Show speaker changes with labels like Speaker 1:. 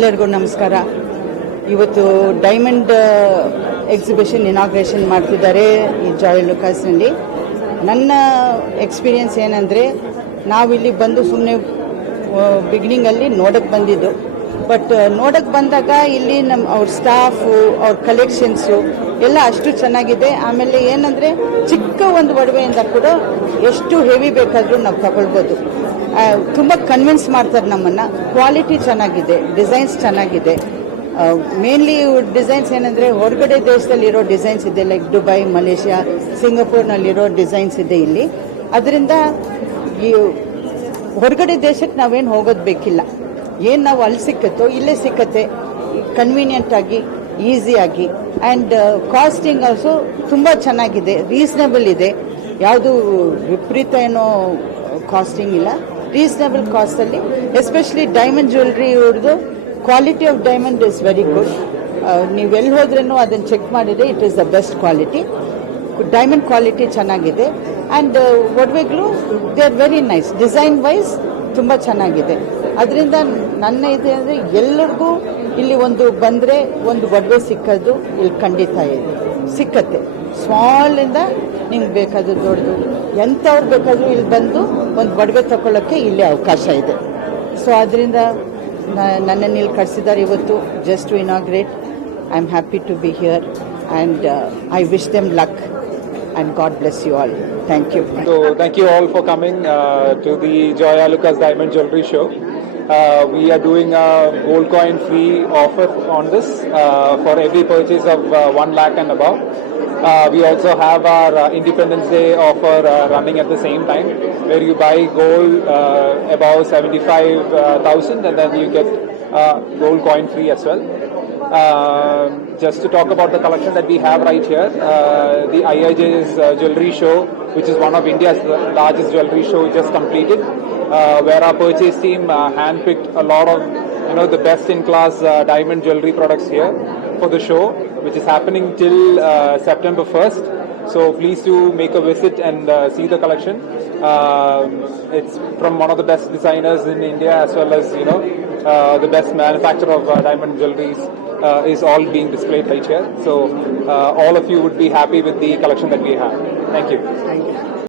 Speaker 1: ಎಲ್ಲರಿಗೂ ನಮಸ್ಕಾರ. ಇವತ್ತು ಡೈಮಂಡ್ ಎಕ್ಸಿಬಿಷನ್ ಇನಾಗ್ರೇಷನ್ ಮಾಡ್ತಿದ್ದಾರೆ ಈ ಜಾಯ್ ಲುಕಾಸ್ನಲ್ಲಿ ನನ್ನ ಎಕ್ಸ್ಪೀರಿಯನ್ಸ್ ಏನಂದರೆ ನಾವಿಲ್ಲಿ ಬಂದು ಸುಮ್ಮನೆ ಬಿಗಿನಿಂಗಲ್ಲಿ ನೋಡಕ್ಕೆ ಬಂದಿದ್ದು. ಬಟ್ ನೋಡಕ್ಕೆ ಬಂದಾಗ ಇಲ್ಲಿ ನಮ್ಮ ಅವ್ರ ಸ್ಟಾಫು ಅವ್ರ ಕಲೆಕ್ಷನ್ಸು ಎಲ್ಲ ಅಷ್ಟು ಚೆನ್ನಾಗಿದೆ. ಆಮೇಲೆ ಏನಂದರೆ, ಚಿಕ್ಕ ಒಂದು ಒಡವೆಯಿಂದ ಕೂಡ ಎಷ್ಟು ಹೆವಿ ಬೇಕಾದರೂ ನಾವು ತಗೊಳ್ಬೋದು. ತುಂಬ ಕನ್ವಿನ್ಸ್ ಮಾಡ್ತಾರೆ ನಮ್ಮನ್ನು. ಕ್ವಾಲಿಟಿ ಚೆನ್ನಾಗಿದೆ ಡಿಸೈನ್ಸ್ ಚೆನ್ನಾಗಿದೆ. ಮೇನ್ಲಿ ಡಿಸೈನ್ಸ್ ಏನಂದರೆ ಹೊರಗಡೆ ದೇಶದಲ್ಲಿರೋ ಡಿಸೈನ್ಸ್ ಇದೆ ಲೈಕ್ ದುಬೈ ಮಲೇಷ್ಯಾ ಸಿಂಗಪೂರ್ನಲ್ಲಿರೋ ಡಿಸೈನ್ಸ್ ಇದೆ ಇಲ್ಲಿ. ಅದರಿಂದ ಈ ಹೊರಗಡೆ ದೇಶಕ್ಕೆ ನಾವೇನು ಹೋಗೋದು ಬೇಕಿಲ್ಲ. ಏನು ನಾವು ಅಲ್ಲಿ ಸಿಕ್ಕತ್ತೋ, ಇಲ್ಲೇ ಸಿಕ್ಕತ್ತೆ. ಕನ್ವೀನಿಯಂಟ್ ಆಗಿ ಈಸಿಯಾಗಿ ಆ್ಯಂಡ್ ಕಾಸ್ಟಿಂಗ್ ಆಲ್ಸೋ ತುಂಬ ಚೆನ್ನಾಗಿದೆ ರೀಸನೇಬಲ್ ಇದೆ. ಯಾವುದು ವಿಪರೀತ ಏನೋ ಕಾಸ್ಟಿಂಗ್ ಇಲ್ಲ. ರೀಸನಬಲ್ ಕಾಸ್ಟಲ್ಲಿ ಎಸ್ಪೆಷಲಿ ಡೈಮಂಡ್ ಜ್ಯುವೆಲ್ರಿ ಇವ್ರದ್ದು quality of diamond is very good ನೀವು ಎಲ್ಲಿ ಹೋದ್ರೂ ಅದನ್ನು ಚೆಕ್ ಮಾಡಿದರೆ it is the best quality diamond quality ಚೆನ್ನಾಗಿದೆ. And ಒಡವೆಗಳು they are very nice design wise ತುಂಬ ಚೆನ್ನಾಗಿದೆ. ಅದರಿಂದ ನನ್ನ ಇದೆ ಅಂದರೆ ಎಲ್ಲರಿಗೂ ಇಲ್ಲಿ ಒಂದು ಬಂದರೆ ಒಂದು ಒಡವೆ ಸಿಕ್ಕೋದು ಇಲ್ಲಿ ಖಂಡಿತ ಇದೆ. ಸಿಕ್ಕತ್ತೆ. ಸ್ಮಾಲಿಂದ ನಿಮ್ಗೆ ಬೇಕಾದ್ರೂ ದೊಡ್ಡದು. ಎಂಥವ್ರು ಬೇಕಾದರೂ ಇಲ್ಲಿ ಬಂದು ಒಂದು ಬಡವೆ ತಗೊಳ್ಳೋಕ್ಕೆ ಇಲ್ಲಿ ಅವಕಾಶ ಇದೆ. ಸೊ ಅದರಿಂದ ನನ್ನನ್ನು ಇಲ್ಲಿ ಕಳಿಸಿದ್ದಾರೆ ಇವತ್ತು. Just to inaugurate I am happy to be here and I wish them luck and God bless you all thank you
Speaker 2: So thank you all for coming uh, to the Joya Lucas Diamond Jewelry. Uh, we are doing a gold coin free offer on this uh, for every purchase of uh, 1 lakh and above. Uh, we also have our uh, Independence Day offer uh, running at the same time where you buy gold uh, above 75,000 and then you get uh, gold coin free as well. Um just to talk about the collection that we have right here, uh, the IIJ's uh, jewelry show, which is one of India's largest jewelry show, just completed, uh, uh, where our purchase team uh, handpicked a lot of you know the best-in-class uh, diamond jewelry products here for the show, which is happening till September 1st. So please do make a visit and see the collection. Um, it's from one of the best designers in India as well as you know uh, the best manufacturer of uh, diamond jewelries uh, is all being displayed right here. So all of you would be happy with the collection that we have. Thank you.
Speaker 1: Thank you.